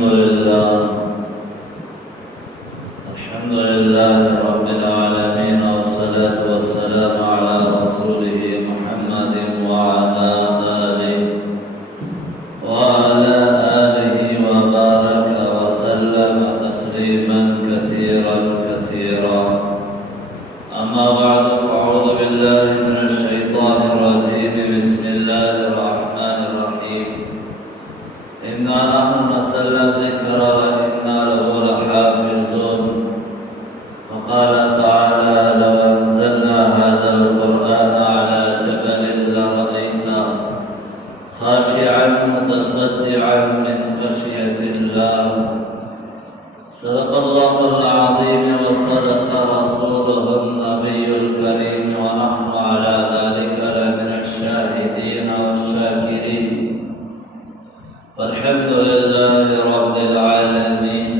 الحمد لله رب العالمين، والصلاة والسلام على رسوله محمد وعلى آله وبارك وسلم تسليما كثيرا كثيرا. أما بعد، فأعوذ بالله من الشيطان الرجيم. بسم الله الرحمن الرحيم. إنا نحن نزلنا الذكر وإنا له لحافظون. وقال تعالى: لو أنزلنا هذا القرآن على جبل لرأيته خاشعا متصدعا من خشية الله. صدق الله العظيم وصدق رسوله النبي الكريم، ونحن على ذلك لمن الشاهدين والشاكرين، والحمد لله رب العالمين.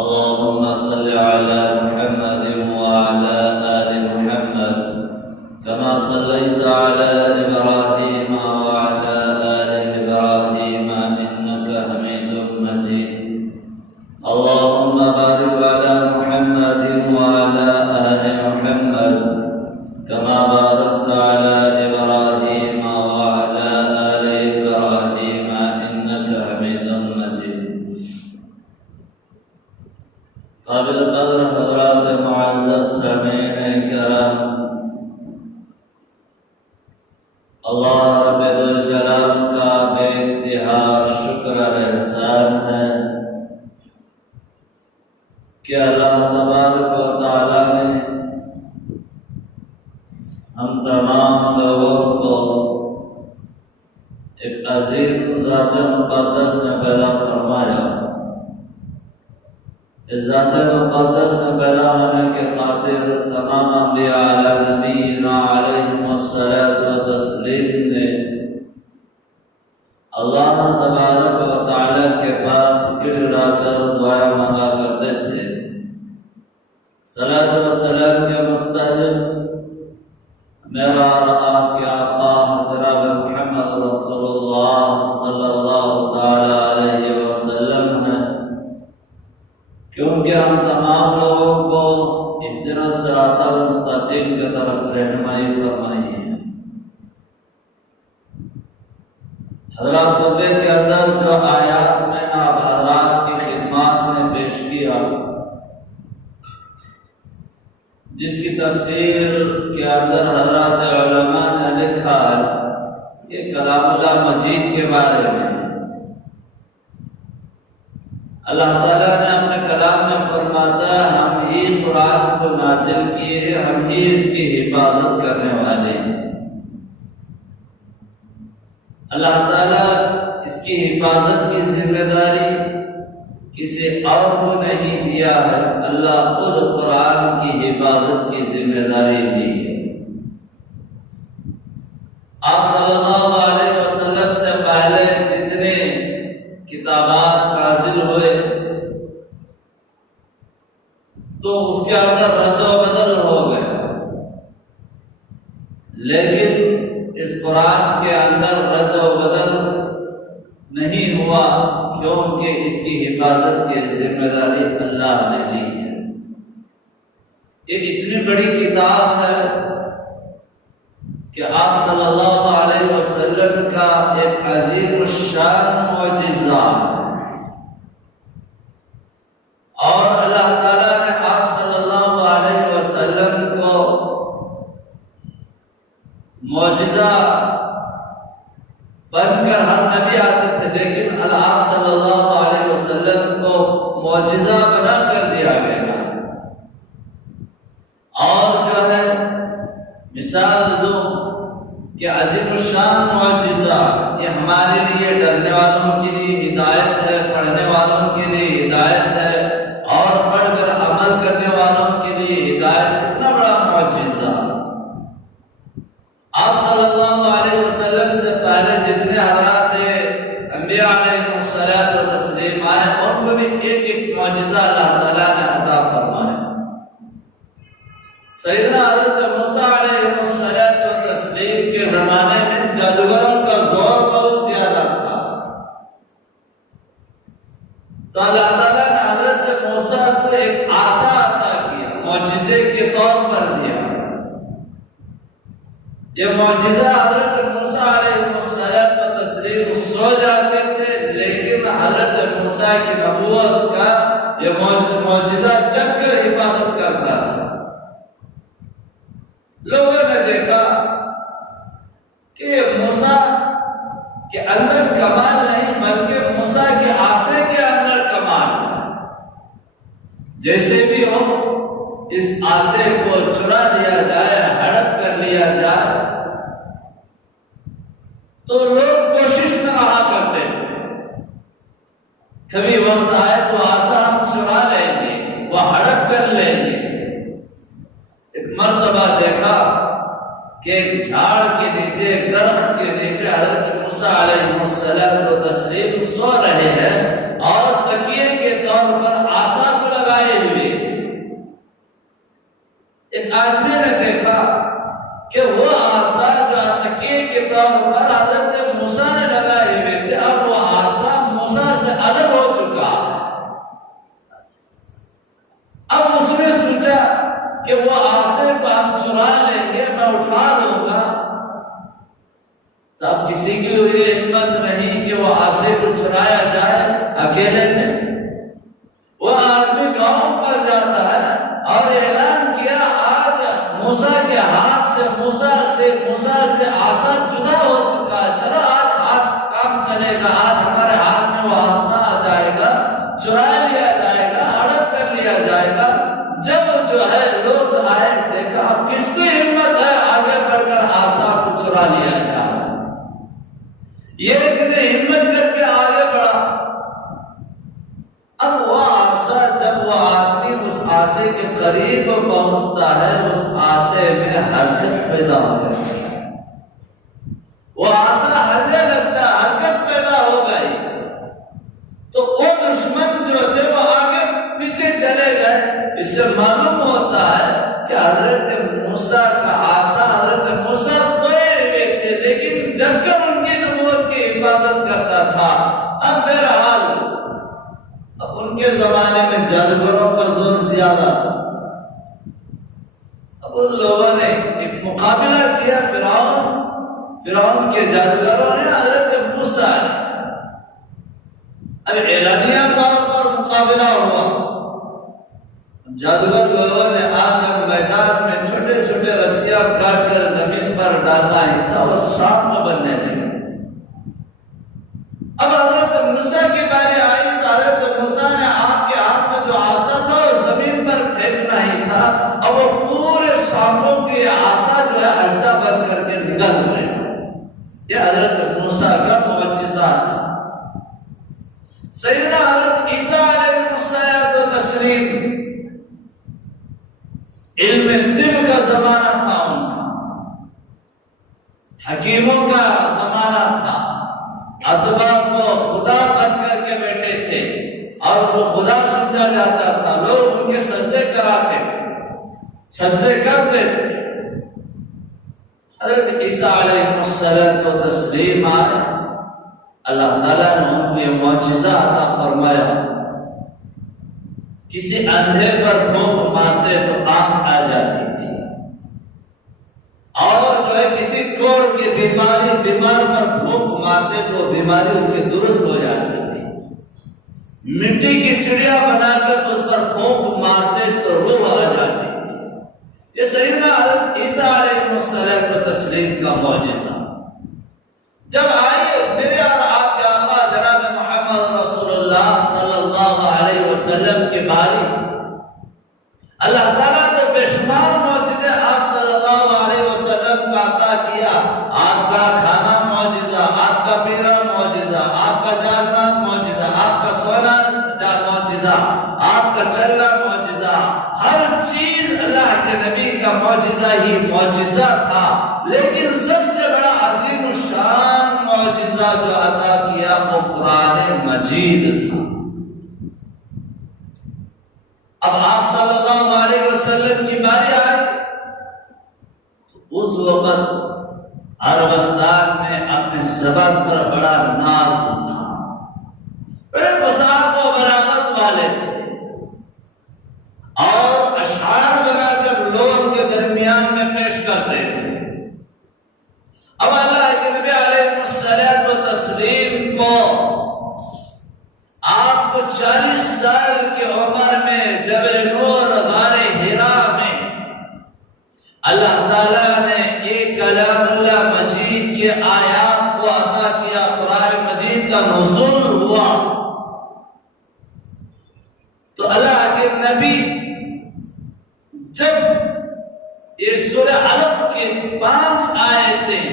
اللهم صل على محمد وعلى آل محمد كما صليت على إبراهيم وعلى آل إبراهيم إنك حميد مجيد. اللهم بارك على محمد وعلى آل محمد كما باركت على إبراهيم وعلى آل إبراهيم إنك حميد مجيد. قابل قدر حضرات معزز سامعین کرام، اللہ رب الجلال کا بے انتہا شکر اور احسان ہے کہ اللہ تبارک و تعالی نے ہم تمام لوگوں کو ایک عظیم ذات مقدس نے پیدا فرمایا. اس ذات مقدس میں پیدا ہونے کے خاطر تمام انبیاء علی نبینا علیہم الصلاۃ والتسلیم نے اللہ تبارک و تعالی کے پاس گر لا کر دعائیں مانگا کرتے تھے. صلاۃ و سلام کے مستحق میرا اور آپ کے آقا جناب محمد رسول اللہ صلی اللہ تعالی علیہ وسلم ہیں، کیونکہ ہم تمام لوگوں کو اہدنا الصراط المستقیم کی طرف رہنمائی فرمائی ہے. حضرات خطبے کے اندر جو آیات میں نے آپ حضرات کی خدمات میں پیش کیا، جس کی تفسیر کے اندر حضرات علماء نے لکھا ہے یہ کلام اللہ مجید کے بارے میں. اللہ تعالیٰ نے اپنے کلام میں فرماتا ہے ہم ہی قرآن کو نازل کیے ہیں، ہم ہی اس کی حفاظت کرنے والے ہیں. اللہ تعالیٰ اس کی حفاظت کی ذمہ داری کسی اور کو نہیں دیا ہے، اللہ خود قرآن کی حفاظت کی ذمہ داری لی ہے. آپ صلی اللہ علیہ وسلم سے پہلے جتنے کتابات نازل ہوئے تو اس کے اندر رد و بدل ہو گئے، لیکن اس قرآن کے اندر رد و بدل نہیں ہوا، کیونکہ اس کی حفاظت کی ذمہ داری اللہ نے لی ہے. یہ اتنی بڑی کتاب ہے کہ آپ صلی اللہ علیہ وسلم کا ایک عظیم الشان معجزہ ہے، اور اللہ تعالیٰ نے آپ صلی اللہ علیہ وسلم کو معجزہ بن کر ہر نبی آتے تھے، لیکن آپ صلی اللہ علیہ وسلم کو معجزہ بنا کر دیا گیا. اور جو ہے مثال دو کہ عظیم الشان معجزہ یہ ہمارے لیے ڈرنے والوں کے لیے ہدایت ہے، پڑھنے والوں کے لیے ہدایت ہے، اور پڑھ کر عمل کرنے والوں کے لیے ہدایت. اتنا بڑا معجزہ آپ صلی اللہ علیہ وسلم سے پہلے جتنے حضرات انبیاء علیہ الصلوۃ والتسلیم آئے ان کو بھی ایک ایک معجزہ اللہ تعالیٰ نے عطا فرمایا. سیدنا حضرت موسیٰ علیہ الصلوۃ والتسلیم کے زمانے میں جادوگروں کا زور بہت زیادہ تھا. تو اللہ تعالیٰ نے حضرت موسیٰ کو ایک عصا عطا کیا، معجزے کے طور پر دیا۔ یہ معجزہ حضرت موسیٰ علیہ السلام سو جاتے تھے، لیکن حضرت موسیٰ کی نبوت کا یہ معجزہ جگ کر حفاظت کرتا تھا۔ لوگوں نے دیکھا کہ موسیٰ کے اندر کمال نہیں بلکہ موسیٰ کے عصا کے اندر کمال ہے۔ جیسے بھی ہو اس عصا کو چرا لیا جائے، ہڑپ کر لیا جائے، تو لوگ کوشش میں رہا کرتے تھے، کبھی وقت آئے تو عصا ہم چرا لیں گے، وہ ہڑپ کر لیں گے۔ ایک مرتبہ دیکھا کہ ایک جھاڑ کے نیچے، ایک درخت کے نیچے حضرت موسیٰ علیہ السلام سو رہے ہیں اور تکیے کے طور پر عصا کو لگائے ہوئے۔ ایک آدمی نے دیکھا کہ وہ عصا جو تکیے کے طور پر حضرت موسیٰ نے لگائے ہوئے تھے، اب وہ عصا موسیٰ سے الگ ہو چکا۔ اب اس نے سوچا کہ وہ عصا کو ہم چرا لیں گے، میں اٹھا لوں گا۔ تب کسی کی یہ ہمت نہیں کہ وہ عصا کو چرایا جائے اکیلے میں۔ وہ آدمی گاؤں پر جاتا ہے اور اعلان کیا، آج موسیٰ کے ہاتھ سے موسیٰ سے عصا جدا ہو چکا ہے، چلو آج ہاتھ کام چلے گا، آج ہمارے ہاتھ میں وہ عصا آ جائے گا، چرا لیا جائے گا، ہڑپ کر لیا جائے گا۔ جب جو ہے لوگ آئے، دیکھا اب کس کی ہمت ہے آگے بڑھ کر عصا کو چرا لیا جائے۔ یہ کتنے ہمت کر کے آگے بڑھا۔ اب وہ عصا، جب وہ آدمی اس عصا کے قریب پہنچتا ہے، اس عصا میں حرکت پیدا ہو جاتی ہے، وہ عصا ہلنے لگتا ہے، حرکت پیدا ہو گئی۔ تو وہ دشمن جو تھے وہ آگے پیچھے چلے گئے۔ اس سے معلوم ہوتا ہے کہ حضرت موسیٰ کا عصا، حضرت موسیٰ سوئے ہوئے تھے لیکن جگ کر ان کی نبوت کی حفاظت کرتا تھا۔ اب بہرحال اب ان کے زمانے میں جادوگروں کا زور زیادہ تھا۔ اب ان لوگوں نے ایک مقابلہ کیا، فرعون کے جادوگروں نے حضرت موسیٰ نے۔ اب اعلانیہ طور پر مقابلہ ہوا۔ جادوگر لوگوں نے آ کر میدان میں چھوٹے چھوٹے رسیاں کاٹ کر زمین پر ڈالنا ہی تھا، وہ سانپ بننے لگے۔ اب حضرت موسیٰ کی باری آئی تو حضرت موسیٰ نے آپ کے ہاتھ میں جو عصا تھا وہ زمین پر پھینکنا ہی تھا، اب وہ پورے سانپوں کی عصا جو ہے اجدا بن کر کے نکل گئے۔ یہ حضرت موسیٰ کا معجزہ تھا۔ سیدنا حضرت عیسیٰ علیہ السلام علم طب کا زمانہ تھا، ان کا حکیموں کا زمانہ تھا، اتباع کو خدا بن کر کے بیٹھے تھے اور وہ خدا سمجھا جاتا تھا، لوگ ان کے سجدے کراتے تھے، سجدے کرتے تھے۔ حضرت عیسیٰ علیہ السلام آئے، اللہ تعالیٰ نے ان کو یہ معجزہ عطا فرمایا، کسی اندھے پر پھونک مارتے تو آنکھ آ جاتی تھی، اور جو ہے کسی کوڑ کی بیمار پر پھونک مارتے تو بیماری اس کی درست ہو جاتی تھی، مٹی کی چڑیا بنا کر اس پر پھونک مارتے تو روح آ جاتی تھی۔ یہ سیدنا حضرت عیسیٰ علیہ السلام کا معجزہ جب آئی میرے اور آپ کے آقا جناب محمد رسول اللہ صلی اللہ علیہ وسلم کی باری، اللہ تعالیٰ نے بے شمار معجزے آپ صلی اللہ علیہ وسلم کا عطا کیا۔ آپ کا کھانا معجزہ، آپ کا پینا معجزہ، آپ کا جاگنا معجزہ، آپ کا سونا معجزہ، آپ کا چلنا معجزہ، ہر چیز اللہ کے نبی کا معجزہ ہی معجزہ تھا۔ لیکن سب سے بڑا عظیم الشان معجزہ جو عطا کیا وہ قرآن مجید تھا۔ اب آپ صلی اللہ علیہ وسلم کی باری آئی تو اس وقت عربستان میں اپنے زبان پر بڑا ناز تھا، بڑے فصاحت و بلاغت کے آیات کو عطا کیا، قرآن مجید کا نزول ہوا، تو اللہ کے نبی جب یہ سورہ علق کے 5 آیتیں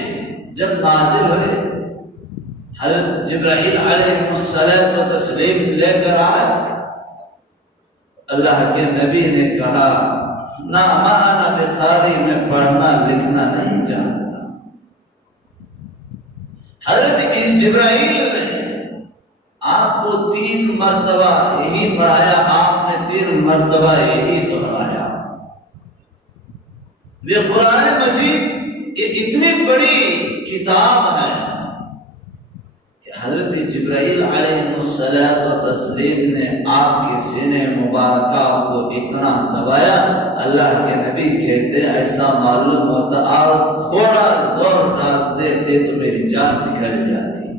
جب نازل ہوئے، حضرت جبرائیل علیہ الصلوۃ والتسلیم لے کر آئے، اللہ کے نبی نے کہا نہ مانا بخاری میں پڑھنا لکھنا نہیں جانتا۔ حضرت جبرائیل نے آپ کو 3 مرتبہ یہی پڑھایا، آپ نے 3 مرتبہ یہی دہرایا۔ یہ قرآن مجید یہ اتنی بڑی کتاب ہے کہ حضرت جبرائیل علیہ الصلوۃ والتسلیم نے آپ کے سینے مبارکہ کو اتنا دبایا، اللہ کے نبی کہتے ہیں ایسا معلوم ہوتا اور تھوڑا زور ڈالتے تھے تو میری جان نکل جاتی۔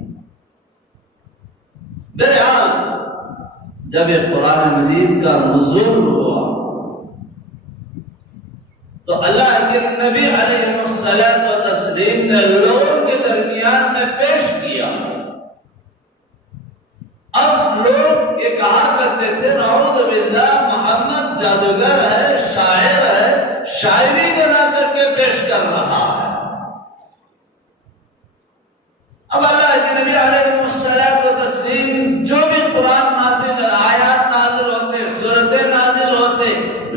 بہرحال جب یہ قرآن مجید کا نزول ہوا تو اللہ کے نبی علیہ الصلوۃ والتسلیم نے لوگوں کے درمیان میں پیش کیا۔ اب لوگ یہ کہا کرتے تھے نعوذ باللہ محمد جادوگر ہے، شاعر ہے، شاعری بنا کر کے پیش کر رہا ہے۔ اب اللہ کے نبی علیہ الصلوۃ والتسلیم جو بھی قرآن نازل، آیات نازل ہوتے، سورتیں نازل ہوتے،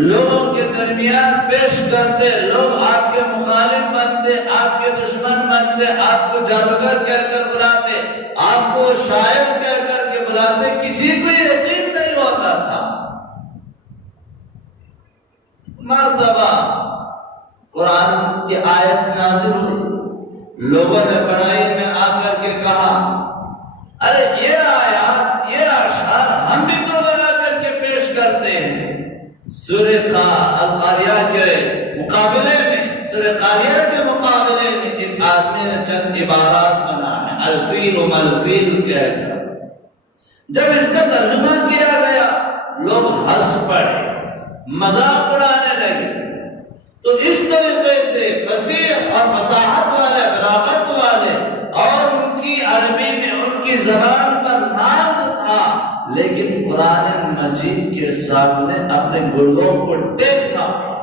لوگوں کے درمیان پیش کرتے، لوگ آپ کے مخالف بنتے، آپ کے دشمن بنتے، آپ کو جادوگر کہہ کر بلاتے، آپ کو شاعر کہہ کر کے بلاتے، کسی کو یقین نہیں ہوتا تھا۔ مرتبہ قرآن کی آیت نازل ہوئی، لوگوں نے بڑائی میں آ کر کے کہا ارے یہ آیات، یہ اشعار ہم بھی تو بنا کر کے پیش کرتے ہیں۔ سورہ القاریہ کے مقابلے میں، سورہ قاریہ کے مقابلے میں ایک آدمی نے چند عبارات بنا ہے، الفیل و ملفیل کہہ کر۔ جب اس کا ترجمہ کیا گیا لوگ ہنس پڑے، مذاق اڑانے لگے۔ تو اس طریقے سے فصیح اور فصاحت والے، بلاغت والے، اور ان کی عربی میں ان کی زبان پر ناز تھا، لیکن قرآن مجید کے سامنے اپنے گڑوں کو ٹیکنا پڑا۔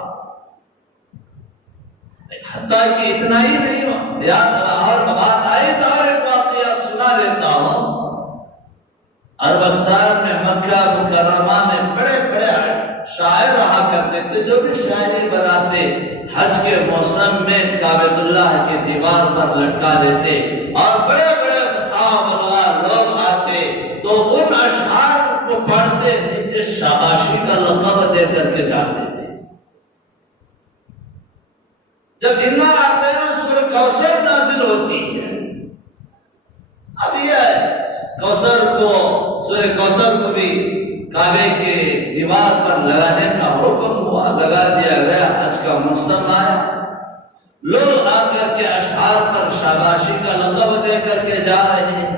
حتیٰ کہ اتنا ہی نہیں ہو، یاد اور بات آئی تو اور ایک واقعہ سنا دیتا ہوں۔ عربستان میں مکہ مکرمہ میں بڑے بڑے شاعر رہا کرتے تھے جو بھی شاعری بناتے، حج کے موسم میں کعبۃ اللہ کے دیوار پر لٹکا دیتے، اور بڑے بڑے لوگ آتے تو ان اشعار کو پڑھتے، نیچے شاباشی کا لقب دے کر کے جاتے تھے۔ جب انا آتے نا سورہ کوثر نازل ہوتی ہے، اب یہ کوثر کو، سورہ کوثر کو بھی کعبے کے دیوار پر لگانے کا حکم ہوا، لگا دیا گیا۔ حج کا موسم آیا، لوگ آ کر کے اشعار پر شاباشی کا لقب دے کر کے جا رہے ہیں۔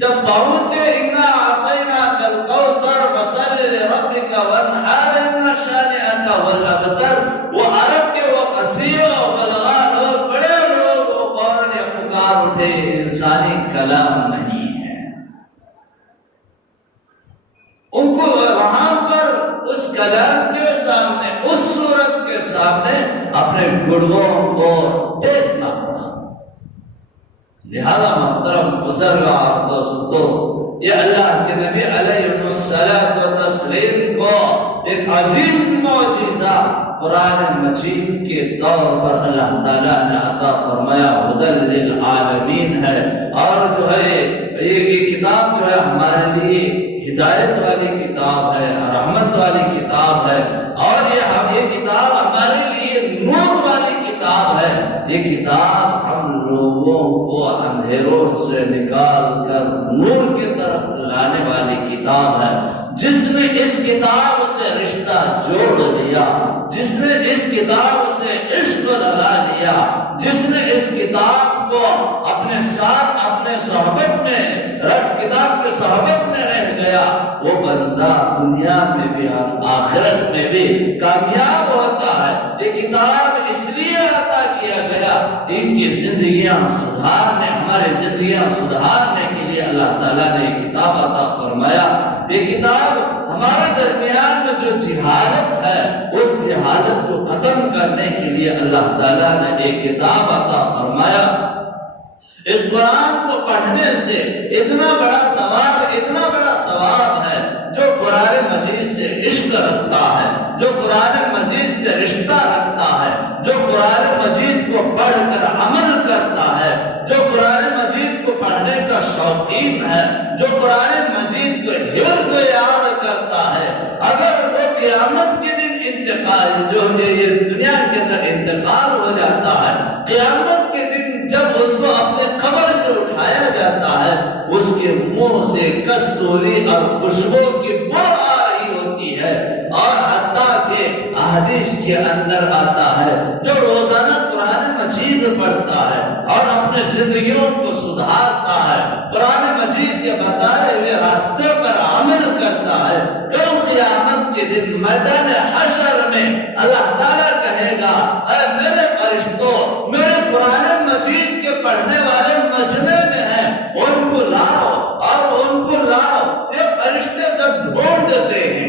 جب پہنچے انا اعطیناک الکوثر فصل لربک وانحر ان شانئک هو الابتر، وہ عرب کے وہ فصیح و بلغا لوگ، بڑے لوگ، وہ فوراً یہ پکار اٹھے انسانی کلام نہیں ہے۔ ان کو وہاں پر اس کلام کے سامنے، اس صورت کے سامنے اپنے گڑوں کو دیکھنا پڑا۔ لہذا محترم بزرگاں اور دوستو، یہ اللہ کے نبی علیہ الصلوۃ والتسلیم کو ایک عظیم معجزہ قرآن مجید کے طور پر اللہ تعالیٰ نے عطا فرمایا، ہدی للعالمین ہے۔ اور جو ہے یہ کتاب جو ہے ہمارے لیے ہدایت والی کتاب ہے، رحمت والی کتاب ہے، اور یہ کتاب ہمارے لیے نور والی کتاب ہے۔ یہ کتاب ہم لوگوں کو اندھیروں سے نکال کر نور کی طرف لانے والی کتاب ہے۔ جس نے اس کتاب سے رشتہ جوڑ لیا، جس نے اس کتاب سے عشق لگا لیا، جس نے اس کتاب کو اپنے ساتھ اپنے صحبت میں کتاب کے صحبت میں رہ گیا، وہ بندہ دنیا میں بھی اور آخرت میں بھی کامیاب ہوتا ہے۔ یہ کتاب اس لیے عطا کیا گیا ان کی زندگیاں سدھارنے، ہماری زندگیاں سدھارنے کے لیے اللہ تعالیٰ نے یہ کتاب عطا فرمایا۔ یہ کتاب ہمارے درمیان میں جو جہالت ہے اس جہالت کو ختم کرنے کے لیے اللہ تعالیٰ نے ایک کتاب عطا فرمایا۔ اس قرآن کو پڑھنے سے اتنا بڑا ثواب ہے جو قرآن مجید سے عشق رکھتا ہے، جو قرآن مجید سے رشتہ رکھتا ہے، جو قرآن مجید کو پڑھ کر عمل کرتا ہے، جو قرآن مجید کو پڑھنے کا شوقین ہے، جو قرآن مجید کو حفظ یاد کرتا ہے، اگر وہ قیامت کے دن یہ دنیا کے اندر انتقال ہو جاتا ہے، قیامت کے دن جب اس کو اپنے قبر سے اٹھایا جاتا ہے، اس کے منہ سے کستوری اور خوشبو کی بو آ رہی ہوتی ہے، اور حتیٰ کہ احادیث کے اندر آتا ہے جو روزانہ قرآن مجید پڑھتا ہے اور اپنے زندگیوں کو سدھارتا ہے، قرآن مجید کے بتائے ہوئے راستے پر عمل کرتا ہے، کل قیامت کے دن میدان حشر میں اللہ تعالیٰ کہے گا اے میرے فرشتوں، میرے قرآن مجید کے پڑھنے والے مجمع میں ہیں، ان کو لاؤ اور ان کو لاؤ۔ یہ فرشتے جب ڈھونڈتے ہیں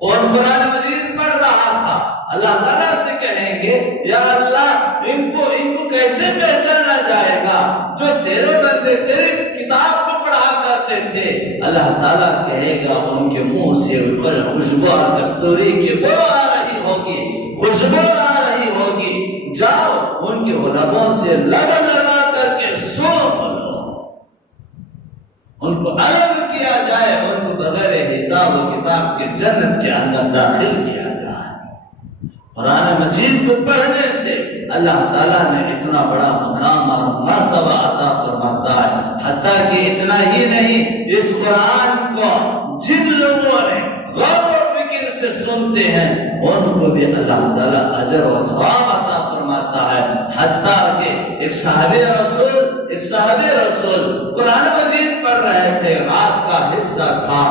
کون قرآن مجید پڑھ رہا تھا، اللہ تعالیٰ سے کہیں گے یا اللہ ان کو کیسے پہچانا جائے گا جو تیرے بندے تیری کتاب کو پڑھا کرتے تھے۔ اللہ تعالیٰ کہے گا ان کے منہ سے خوشبو اور کستوری کی بو آ رہی ہوگی، خوشبو آ رہی ہوگی، جاؤ ان کے لبوں سے لگا کر کے سونپ لو، ان کو الگ کیا جائے، ان کو بغیر حساب و کتاب کے جنت کے اندر داخل کیا جائے۔ قرآن مجید کو پڑھنے سے اللہ تعالیٰ نے اتنا بڑا مقام اور مرتبہ عطا فرماتا ہے، حتیٰ کہ اتنا ہی نہیں، اس قرآن کو جن لوگوں نے غور و فکر سے سنتے ہیں ان کو بھی اللہ تعالیٰ اجر و ثواب عطا فرماتا ہے۔ حتیٰ کہ ایک صحابی رسول قرآن مجید پڑھ رہے تھے، رات کا حصہ تھا،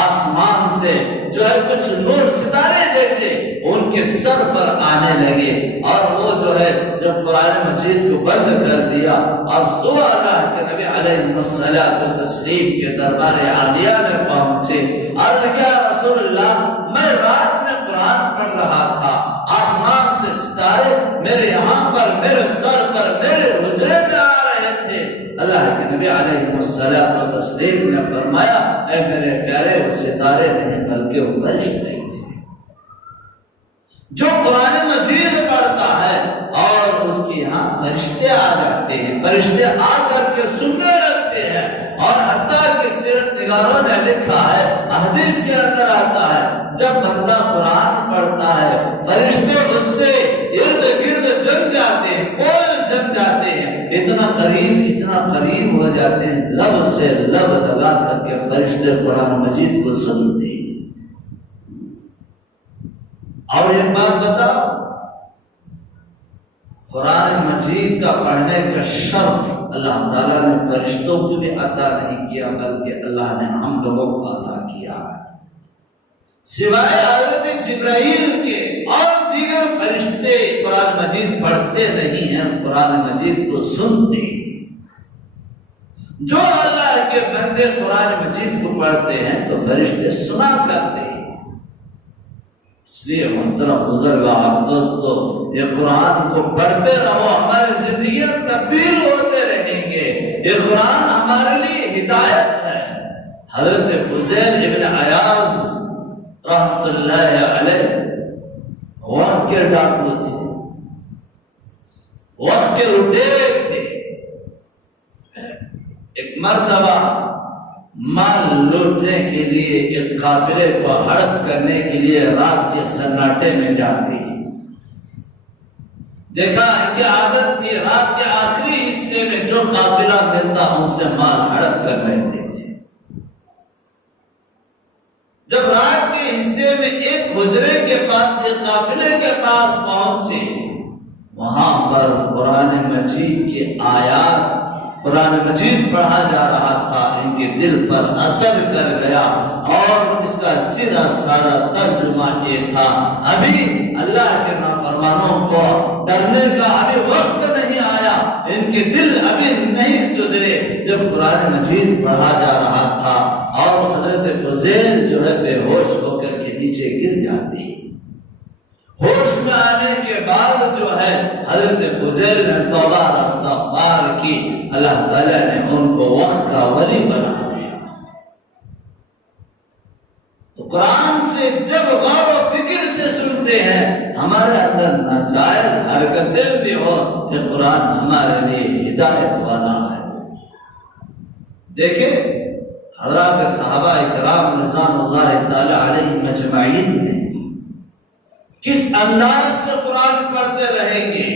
آسمان سے جو ہے کچھ نور ستارے جیسے ان کے سر پر آنے لگے، اور وہ جو ہے جب قرآن مجید کو بند کر دیا اور صبح اللہ کے نبی علیہ الصلوۃ والتسلیم کے دربار عالیہ میں پہنچے اور کہا رسول اللہ میں رات میں قرآن پڑھ رہا تھا، آسمان سے ستارے میرے یہاں پر، میرے سر پر، میرے حجرے میں آ رہے تھے۔ اللہ کے نبی علیہ الصلوۃ والتسلیم نے فرمایا اے میرے پیارے وہ ستارے نہیں بلکہ وہ فرشتے تھے۔ جو قرآن مجید پڑھتا ہے اور اس کے یہاں فرشتے آ جاتے ہیں، فرشتے آ کر کے سننے لگتے ہیں، اور حتیٰ کہ سیرت نگاروں نے لکھا ہے، حدیث کے اندر آتا ہے جب بندہ قرآن پڑھتا ہے فرشتے اس سے ارد گرد جم جاتے ہیں، کول جم جاتے ہیں، اتنا قریب ہو جاتے ہیں، لب سے لب لگا کر کے فرشتے قرآن مجید کو سنتے ہیں۔ اور ایک بات بتاؤ، قرآن مجید کا پڑھنے کا شرف اللہ تعالیٰ نے فرشتوں کو بھی عطا نہیں کیا بلکہ اللہ نے ہم لوگوں کو عطا کیا ہے۔ سوائے حضرت جبرائیل کے اور دیگر فرشتے قرآن مجید پڑھتے نہیں ہیں، قرآن مجید کو سنتے ہیں۔ جو اللہ کے بندے قرآن مجید کو پڑھتے ہیں تو فرشتے سنا کرتے ہیں۔ اس لیے محترم بزرگان دوستو، یہ قرآن کو پڑھتے رہو، ہماری زندگیاں تبدیل ہوتے رہیں گے۔ یہ قرآن ہمارے لیے ہدایت ہے۔ حضرت فضیل ابن عیاض رحمت اللہ علیہ وقت کے ڈاکو تھے، وقت کے لٹیرے تھے۔ ایک مرتبہ مال لوٹنے کے لیے ایک قافلے کو ہڑپ کرنے کے لیے رات کے سناٹے میں جاتی، دیکھا ان کی عادت تھی رات کے آخری حصے میں جو قافلہ ملتا ان سے مال ہڑپ کر لیتے تھے۔ جب رات کے حصے میں ایک حجرے کے پاس، ایک قافلے کے پاس پہنچے، وہاں پر قرآن مجید کے آیات، قرآن مجید پڑھا جا رہا تھا، ان کے دل پر اثر کر گیا، اور اس کا سیدھا سادہ ترجمہ یہ تھا ابھی اللہ کے نافرمانوں کو ڈرنے کا ابھی وقت نہیں کے دل ابھی نہیں سدھرے۔ جب قرآن مجید پڑھا جا رہا تھا اور حضرت فضیل جو ہے بے ہوش ہو کر کے نیچے گر جاتی، ہوش میں آنے کے بعد جو ہے حضرت فضیل نے توبہ اور استغفار کی، اللہ تعالیٰ نے ان کو وقت کا ولی بنا دیا۔ تو قرآن سے جب غور و فکر سے سنتے ہیں، ہمارے اندر ناجائز حرکتیں بھی ہو، یہ قرآن ہمارے لیے ہدایت والا ہے۔ دیکھیں حضرات صحابہ کرام رضوان اللہ تعالی علیہ مجمعین نے کس انداز سے قرآن پڑھتے رہیں گے۔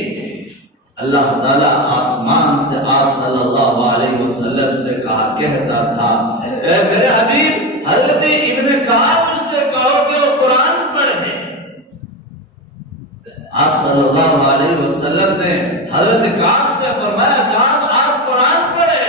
اللہ تعالیٰ آسمان سے آپ صلی اللہ علیہ وسلم سے کہا کہتا تھا، اے میرے حبیب حضرت ابن کعب سے کہو کہ وہ قرآن پڑھے۔ آپ صلی اللہ علیہ وسلم نے حضرت کعب سے فرمایا، کعب آپ قرآن پڑھے۔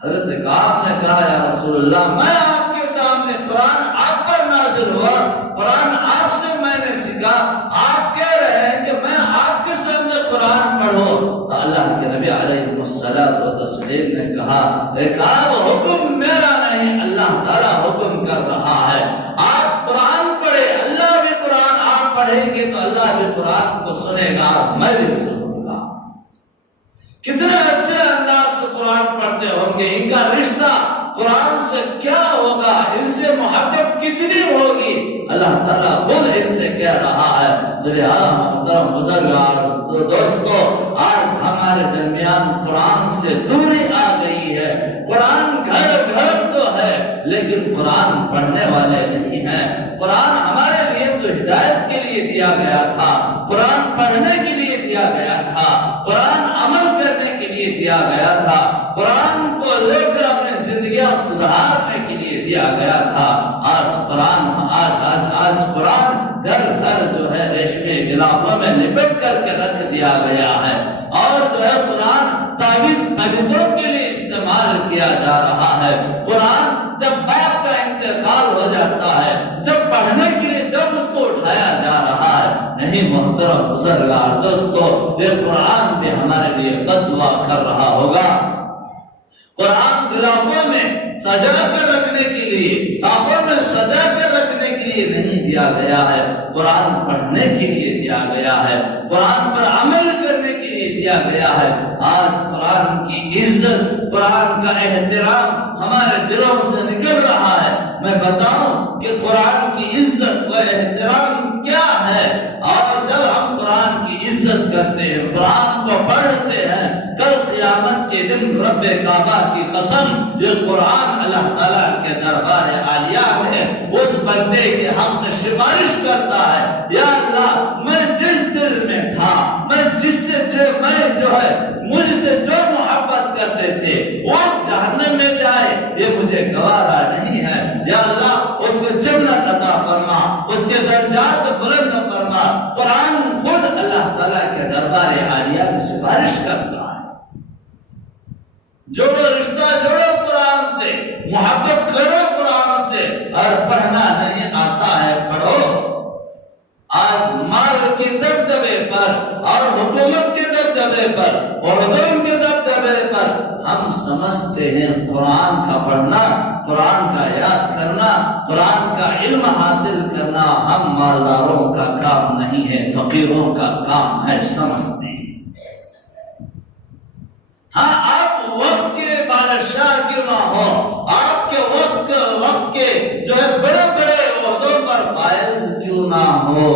حضرت کعب نے کہا، یا رسول اللہ میں آپ کے سامنے، قرآن آپ پر نازل ہوا، قرآن آپ سے میں نے سیکھا، آپ کہہ رہے ہیں کہ میں آپ کے سامنے قرآن پڑھوں۔ تو اللہ کے نبی علیہ الصلوۃ والتسلیم نے کہا، اے کعب حکم میرا نہیں، اللہ تعالیٰ حکم کر رہا ہے، آپ قرآن پڑھے، اللہ بھی قرآن آپ پڑھیں گے تو اللہ بھی قرآن کو سنے گا، میں بھی سنوں گا۔ کتنے اچھے انداز سے قرآن پڑھتے ہوں گے، ان کا رشتہ قرآن سے کیا ہوگا، ان سے محبت کتنی ہوگی، اللہ تعالیٰ خود ان سے کہہ رہا ہے۔ تو لہٰذا محترم بزرگار دوستو، آج ہمارے درمیان قرآن سے دوری آ گئی ہے۔ قرآن گھر گھر تو ہے لیکن قرآن پڑھنے والے نہیں ہیں۔ قرآن ہمارے لیے تو ہدایت کے لیے دیا گیا تھا، قرآن پڑھنے کے لیے دیا گیا تھا، قرآن عمل کرنے کے لیے دیا گیا تھا، قرآن کو لے کر اپنے زندگیاں سدھارنے کے لیے دیا گیا تھا۔ آج قرآن گھر گھر جو ہے ریشمی غلافوں میں لپٹ کر کے رکھ دیا گیا ہے، اور جو ہے قرآن تعویذ عبادتوں کے لیے استعمال کیا جا رہا ہے۔ قرآن جب باپ کا انتقال ہو جاتا ہے، جب پڑھنے کے لیے جب اس کو اٹھایا جا رہا ہے، نہیں محترم بزرگار دوستو، یہ قرآن بھی ہمارے لیے بددعا کر رہا ہوگا۔ قرآن غلافوں میں سجا کر رکھنے کے لیے، کتابوں میں سجا کر رکھنے کے لیے نہیں دیا گیا ہے، قرآن پڑھنے کے لیے دیا گیا ہے، قرآن پر عمل کرنے کے لیے دیا گیا ہے۔ آج قرآن کی عزت، قرآن کا احترام ہمارے دلوں سے نکل رہا ہے۔ میں بتاؤں کہ قرآن کی عزت و احترام کیا ہے، اور جب ہم قرآن کی عزت کرتے ہیں، قرآن کو پڑھتے ہیں، کل قیامت کے دن رب کعبہ کی قسم، یہ قرآن اللہ تعالیٰ کے دربار عالیہ میں اس بندے کے حق میں سفارش کرتا ہے، یا اللہ میں جس دل میں تھا، میں جس سے مجھ سے جو محبت کرتے تھے وہ جہنم میں جائے، یہ مجھے گوارا نہیں ہے، یا اللہ اس کو جنت عطا فرما، اس کے درجات بلند فرما۔ قرآن خود اللہ تعالیٰ کے دربار عالیہ میں سفارش کرتا ہے۔ جوڑو رشتہ، جوڑو قرآن سے، محبت کرو قرآن سے، اور پڑھنا نہیں آتا ہے پڑھو۔ آج مال کے دبدبے پر اور حکومت کے دبدبے پر اور علم کے دبدبے پر ہم سمجھتے ہیں قرآن کا پڑھنا، قرآن کا یاد کرنا، قرآن کا علم حاصل کرنا ہم مالداروں کا کام نہیں ہے، فقیروں کا کام ہے، سمجھتے ہیں۔ ہاں آپ وقت کے بادشاہ کیوں نہ ہو، آپ کے وقت کے جو ہے بڑے بڑے عہدوں پر فائز کیوں نہ ہو،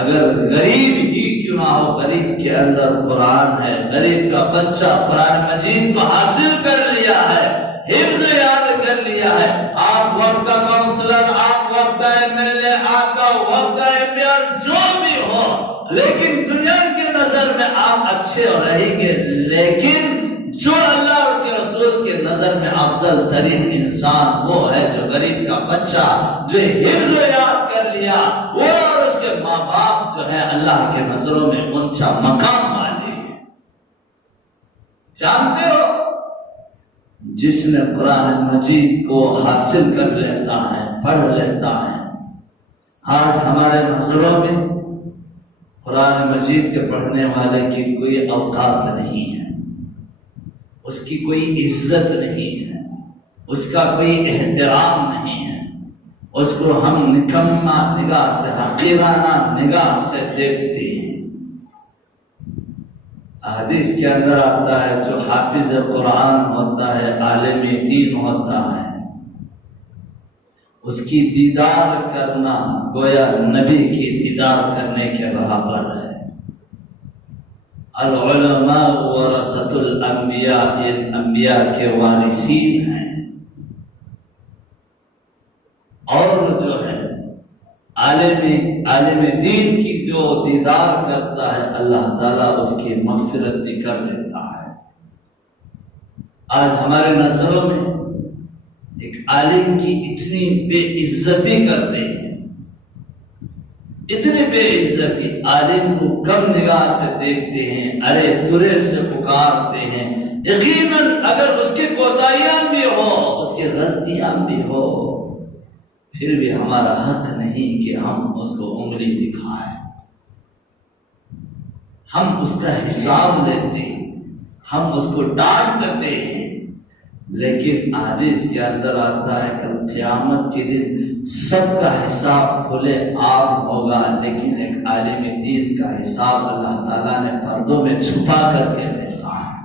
اگر غریب ہی کیوں نہ ہو، غریب کے اندر قرآن ہے، غریب کا بچہ قرآن مجید کو حاصل کر لیا ہے، حفظ یاد کر لیا ہے، آپ وقت کا کونسلر، آپ وقت کا MLA، آپ کا وقت کا MP جو بھی ہو، لیکن دنیا کی نظر میں آپ اچھے رہیں گے، لیکن جو اللہ اور اس کے رسول کے نظر میں افضل ترین انسان وہ ہے جو غریب کا بچہ جو حفظ و یاد کر لیا، وہ اور اس کے ماں باپ جو ہے اللہ کے نظروں میں اونچا مقام والے ہیں۔ جانتے ہو جس نے قرآن مجید کو حاصل کر لیتا ہے، پڑھ لیتا ہے، آج ہمارے نظروں میں قرآن مجید کے پڑھنے والے کی کوئی اوقات نہیں ہے، اس کی کوئی عزت نہیں ہے، اس کا کوئی احترام نہیں ہے، اس کو ہم نکما نگاہ سے، حقیرانہ نگاہ سے دیکھتے ہیں۔ حدیث کے اندر آتا ہے جو حافظ قرآن ہوتا ہے، عالم دین ہوتا ہے، اس کی دیدار کرنا گویا نبی کی دیدار کرنے کے برابر ہے۔ العلماء ورثۃ الانبیاء، یہ انبیاء کے وارثین ہیں، اور جو ہے عالم دین کی جو دیدار کرتا ہے اللہ تعالیٰ اس کی مغفرت بھی کر دیتا ہے۔ آج ہمارے نظروں میں ایک عالم کی اتنی بے عزتی کرتے ہیں، اتنی بے عزتی، عالم کو کم نگاہ سے دیکھتے ہیں، ارے ترے سے پکارتے ہیں۔ یقیناً اگر اس کی کوتاہیاں بھی ہو، اس کی غلطیاں بھی ہو، پھر بھی ہمارا حق نہیں کہ ہم اس کو انگلی دکھائیں، ہم اس کا حساب لیتے ہیں، ہم اس کو ڈانٹتے ہیں۔ لیکن حدیث کے اندر آتا ہے کل قیامت کے دن سب کا حساب کھلے عام ہوگا، لیکن ایک عالم دین کا حساب اللہ تعالیٰ نے پردوں میں چھپا کر کے لیتا ہے۔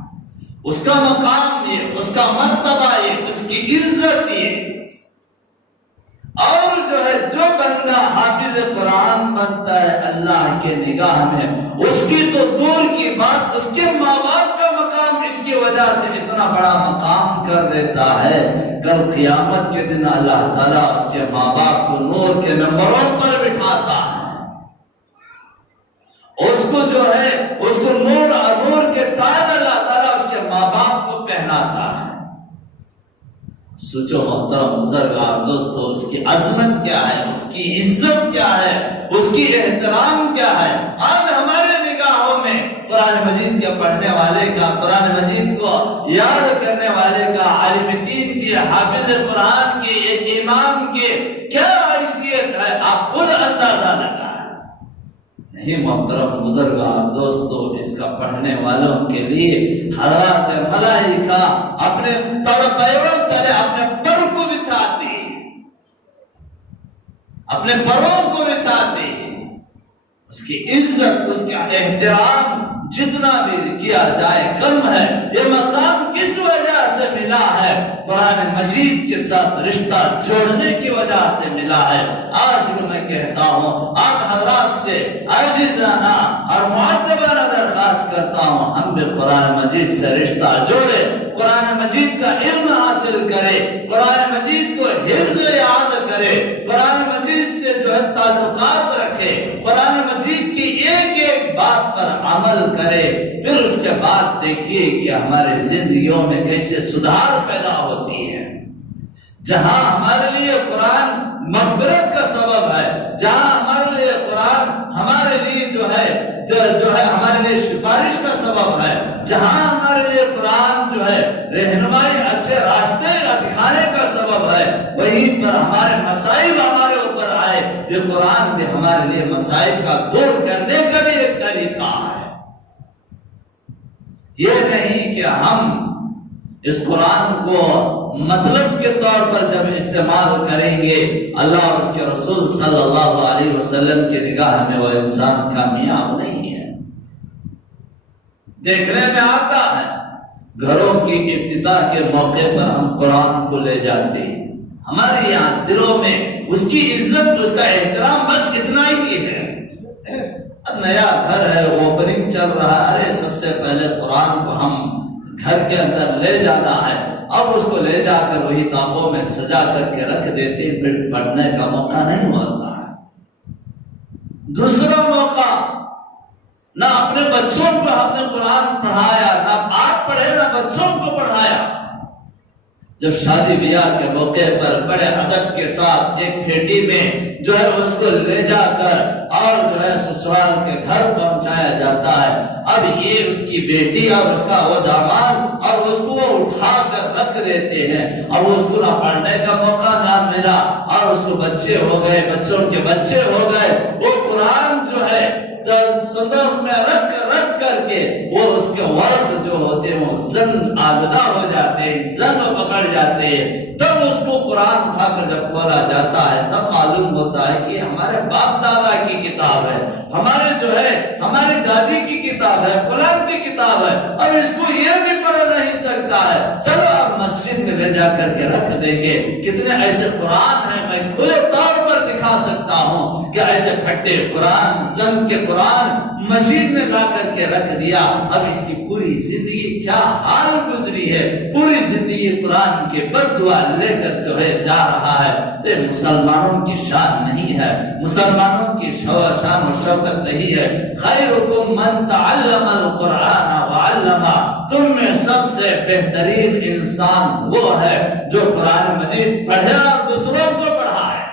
اس کا مقام یہ، اس کا مرتبہ یہ، اس کی عزت یہ۔ اور جو ہے جو بندہ حافظ قرآن بنتا ہے اللہ کے نگاہ میں، اس کی تو دور کی بات، اس کے ماں باپ کا مقام اس کی وجہ سے اتنا بڑا مقام کر دیتا ہے، کل قیامت کے دن اللہ تعالیٰ اس کے ماں باپ کو نور کے ممبروں پر بٹھاتا ہے، اس کو جو ہے اس کو نور کے تاج اللہ تعالیٰ اس کے ماں باپ کو پہناتا ہے۔ سوچو محترم بزرگان دوستو، اس کی عظمت کیا ہے، اس کی عزت کیا ہے، اس کی احترام کیا ہے۔ آج ہمارے نگاہوں میں قرآن مجید کے پڑھنے والے کا، قرآن مجید کو یاد کرنے والے کا، عالم دین کی، حافظ قرآن کی، ایک امام کی کیا حیثیت ہے، آپ خود اندازہ لگائیں۔ نہیں محترم بزرگان دوستو، اس کا پڑھنے والوں کے لیے حضرات ملائکہ اپنے پیروں تلے اپنے پر کو بچھاتی، اپنے پروں کو بچھاتی۔ اس کی عزت، اس کا احترام جتنا بھی کیا جائے کم ہے۔ یہ مقام کس وجہ سے ملا ہے؟ قرآن مجید کے ساتھ رشتہ جوڑنے کی وجہ سے ملا ہے۔ آج بھی میں کہتا ہوں، آپ حضرات سے عاجزانہ اور معدبانہ درخواست کرتا ہوں، ہم بھی قرآن مجید سے رشتہ جوڑے، قرآن مجید کا علم حاصل کرے، قرآن مجید کو حفظ یاد کرے، قرآن مجید سے جو ہے تعلقات رکھے، قرآن مجید کی ایک ایک بات پر عمل کرے، پھر اس کے بعد دیکھیے کہ ہمارے زندگیوں میں کیسے سدھار پیدا ہوتی ہے۔ جہاں ہمارے لیے قرآن مغفرت کا سبب ہے، جہاں ہمارے لیے قرآن ہمارے لیے جو ہے ہمارے لیے سفارش کا سبب ہے، جہاں ہمارے لیے قرآن جو ہے رہنمائی، اچھے راستے دکھانے کا سبب ہے، وہیں پر ہمارے مصائب ہمارے اوپر آئے، یہ قرآن بھی ہمارے لیے مصائب کا دور کرنے کا بھی ایک طریقہ ہے۔ یہ نہیں کہ ہم اس قرآن کو مطلب کے طور پر جب استعمال کریں گے، اللہ اور اس کے رسول صلی اللہ علیہ وسلم کی نگاہ میں وہ انسان کامیاب نہیں ہے۔ دیکھنے میں آتا ہے گھروں کی افتتاح کے موقع پر ہم قرآن کو لے جاتے ہیں، ہمارے یہاں دلوں میں اس کی عزت، اس کا احترام بس اتنا ہی ہے۔ نیا گھر ہے، اوپننگ چل رہا ہے، ارے سب سے پہلے قرآن کو ہم گھر کے اندر لے جانا ہے، اب اس کو لے جا کر وہی طاقوں میں سجا کر کے رکھ دیتے، پھر پڑھنے کا موقع نہیں ہوتا ہے۔ دوسرا موقع، نہ اپنے بچوں کو ہم نے قرآن پڑھایا، نہ آپ پڑھے نہ بچوں کو پڑھایا۔ جب شادی بیاہ کے موقع پر بڑے ادب کے ساتھ ایک پھیٹی میں جو ہے اس کو لے جا کر اور جو ہے سسرال کے گھر پہنچایا جاتا ہے، اب یہ اس کی بیٹی اور اس کا وہ داماد، اور اس کو وہ اٹھا کر رکھ دیتے ہیں، اور اس کو نہ پڑھنے کا موقع نہ ملا، اور اس کو بچے ہو گئے، بچوں کے بچے ہو گئے۔ وہ قرآن جو ہے صندوق میں رکھ کر کے وہ اس کے ورق جو ہوتے ہیں وہ زن آلودہ ہو جاتے ہیں، زن پکڑ جاتے ہیں، تب اس کو قرآن اٹھا کر جب کھولا جاتا ہے تب معلوم ہوتا ہے کہ ہمارے باپ دادا کی کتاب ہے، ہمارے جو ہے ہماری دادی کی کتاب ہے، فلان کی کتاب ہے، اور اس کو یہ بھی پڑھ نہیں سکتا ہے، چلو آپ مسجد میں لے جا کر کے رکھ دیں گے۔ کتنے ایسے قرآن ہیں میں کھلے طور پر دکھا سکتا ہوں کہ ایسے پھٹے قرآن، زن کے قرآن مسجد میں لا کر کے رکھ دیا، اب اس کی پوری زندگی کیا حال گزری ہے، پوری زندگی قرآن کے بد دعا لے کر جو ہے جا رہا ہے۔ تو یہ مسلمانوں کی شان نہیں ہے، مسلمانوں کی شان و شوکت نہیں ہے۔ خیرکم من تعلم القرآن وعلمہ، تم میں سب سے بہترین انسان وہ ہے جو قرآن مجید پڑھے اور دوسروں کو پڑھائے،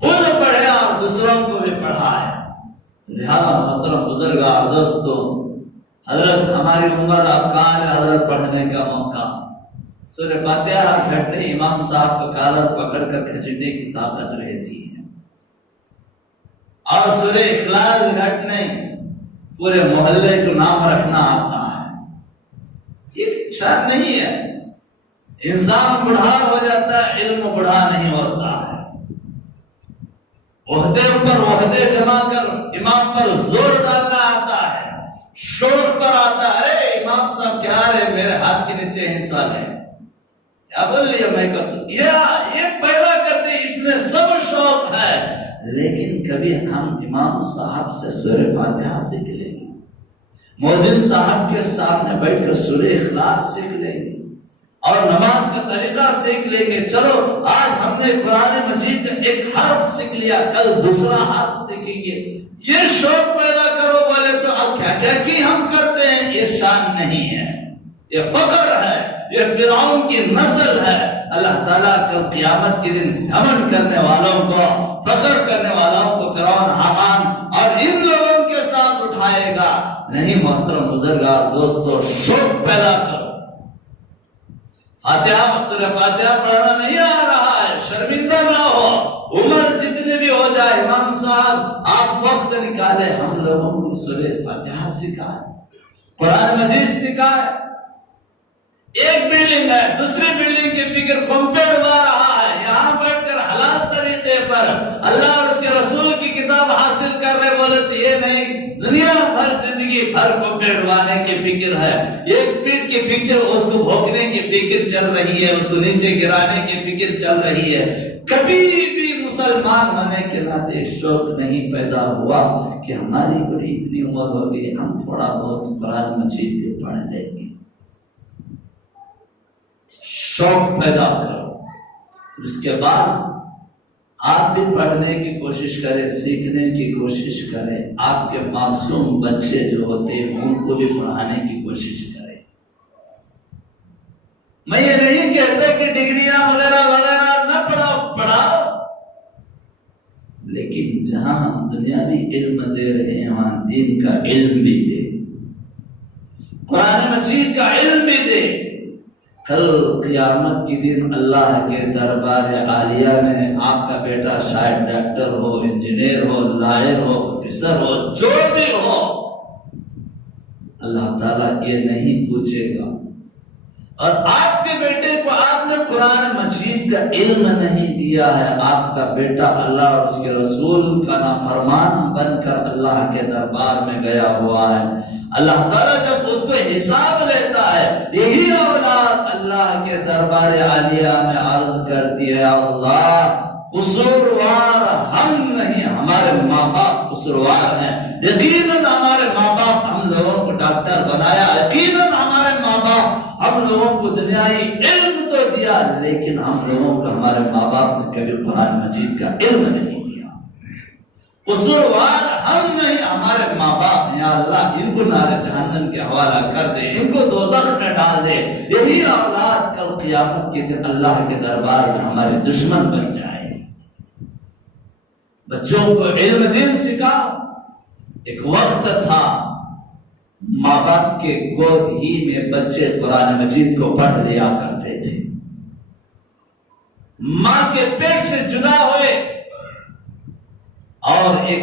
خود پڑھے اور دوسروں کو بھی پڑھائے۔ لہذا محترم بزرگار دوستو، حضرت ہماری عمر اب کہاں ہے حضرت پڑھنے کا موقع؟ سورہ فاتحہ گھٹنے امام صاحب کا کالر پکڑ کر کھجنے کی طاقت رہتی ہے، اور سورہ اخلاص گھٹنے پورے محلے کو نام رکھنا آتا ہے۔ یہ شاید نہیں ہے، انسان بڑھا ہو جاتا ہے، علم بڑھا نہیں ہوتا ہے۔ عہدے پر عہدے جمع کر امام پر زور ڈالنا آتا ہے، شوق پر آتا ہے، ارے امام صاحب کیا رہے میرے ہاتھ کے نیچے حصہ ہے، کیا بول لیا میں کرتا، یہ پیدا کرتے، اس میں سب شوق ہے، لیکن کبھی ہم امام صاحب سے سورہ فاتحہ سیکھ لیں گے، مؤذن صاحب کے سامنے بیٹھ کر سورہ اخلاص سیکھ لیں گے، اور نماز کا طریقہ سیکھ لیں گے، چلو آج ہم نے قرآن مجید کا ایک حرف سیکھ لیا، کل دوسرا حرف سیکھیں گے، یہ شوق پیدا کرو بولے تو اب کیا کیا کی ہم کرتے ہیں، یہ شان نہیں ہے، یہ فقر ہے، یہ فرعون کی نسل ہے۔ اللہ تعالیٰ کل قیامت کے دن گھمنڈ کرنے والوں کو، فخر کرنے والوں کو فرعون، حامان اور ان لوگوں کے ساتھ اٹھائے گا۔ نہیں محترم بزرگار دوستو، شوق پیدا کرو۔ فاتحہ سورہ فاتحہ پڑھنا نہیں آ رہا ہے، شرمندہ نہ ہو، عمر جتنے بھی ہو جائے، امام صاحب آپ وقت نکالے، ہم لوگوں کو سورہ فاتحہ سکھائے، قرآن مجید سکھائے۔ ایک بلڈنگ ہے، دوسری بلڈنگ کی فکر کمپیئر ہوا رہا ہے، یہاں بیٹھ کر حالات طریقے پر اللہ اور اس کے رسول کی کتاب حاصل کر رہے بولے تو یہ نہیں، دنیا بھر زندگی بھر کو پیڑوانے کی فکر ہے، ایک پیٹ کی فکر، اس کو بھوکنے کی فکر چل رہی ہے، اس کو نیچے گرانے کی فکر چل رہی ہے۔ کبھی بھی مسلمان ہونے کے ناطے شوق نہیں پیدا ہوا کہ ہماری بڑی اتنی عمر ہو گئی، ہم تھوڑا بہت قرآن مجید بھی پڑھ لیں گے۔ شوق پیدا کرو، اس کے بعد آپ بھی پڑھنے کی کوشش کریں، سیکھنے کی کوشش کریں، آپ کے معصوم بچے جو ہوتے ہیں ان کو بھی پڑھانے کی کوشش کریں۔ میں یہ نہیں کہتا کہ ڈگریاں وغیرہ وغیرہ نہ پڑھاؤ، لیکن جہاں ہم دنیاوی علم دے رہے ہیں وہاں دین کا علم بھی دے، قرآن مجید کا علم بھی دے۔ کل قیامت کی دن اللہ کے دربار عالیہ میں آپ کا بیٹا شاید ڈاکٹر ہو، انجینئر ہو، لائر ہو، پروفیسر ہو، جو بھی ہو، اللہ تعالیٰ یہ نہیں پوچھے گا، اور آپ کے بیٹے کو آپ نے قرآن مجید کا علم نہیں دیا ہے، آپ کا بیٹا اللہ اور اس کے رسول کا نافرمان بن کر اللہ کے دربار میں گیا ہوا ہے۔ اللہ تعالیٰ جب اس کو حساب لیتا ہے، یہی اولاد اللہ کے دربار عالیہ میں عرض کرتی ہے، اللہ قصوروار ہم نہیں، ہمارے ماں باپ قصوروار ہیں، یقیناً ہمارے ماں باپ ہم لوگوں کو ڈاکٹر بنایا، یقیناً ہمارے ماں باپ ہم لوگوں کو دنیائی علم تو دیا، لیکن ہم لوگوں کو ہمارے ماں باپ نے کبھی قرآن مجید کا علم نہیں دیا، قصوروار ہم نہیں، ہمارے ماں باپ ہیں، یا اللہ ان کو نار جہنم کے حوالہ کر دے، ان کو دوزخ میں ڈال دے۔ یہی اولاد کل قیامت کے دن اللہ کے دربار میں ہمارے دشمن بن جائے گی۔ بچوں کو علم دین سکھاؤ۔ ایک وقت تھا ماں باپ کے گود ہی میں بچے قرآن مجید کو پڑھ لیا کرتے تھے، ماں کے پیٹ سے جدا ہوئے اور ایک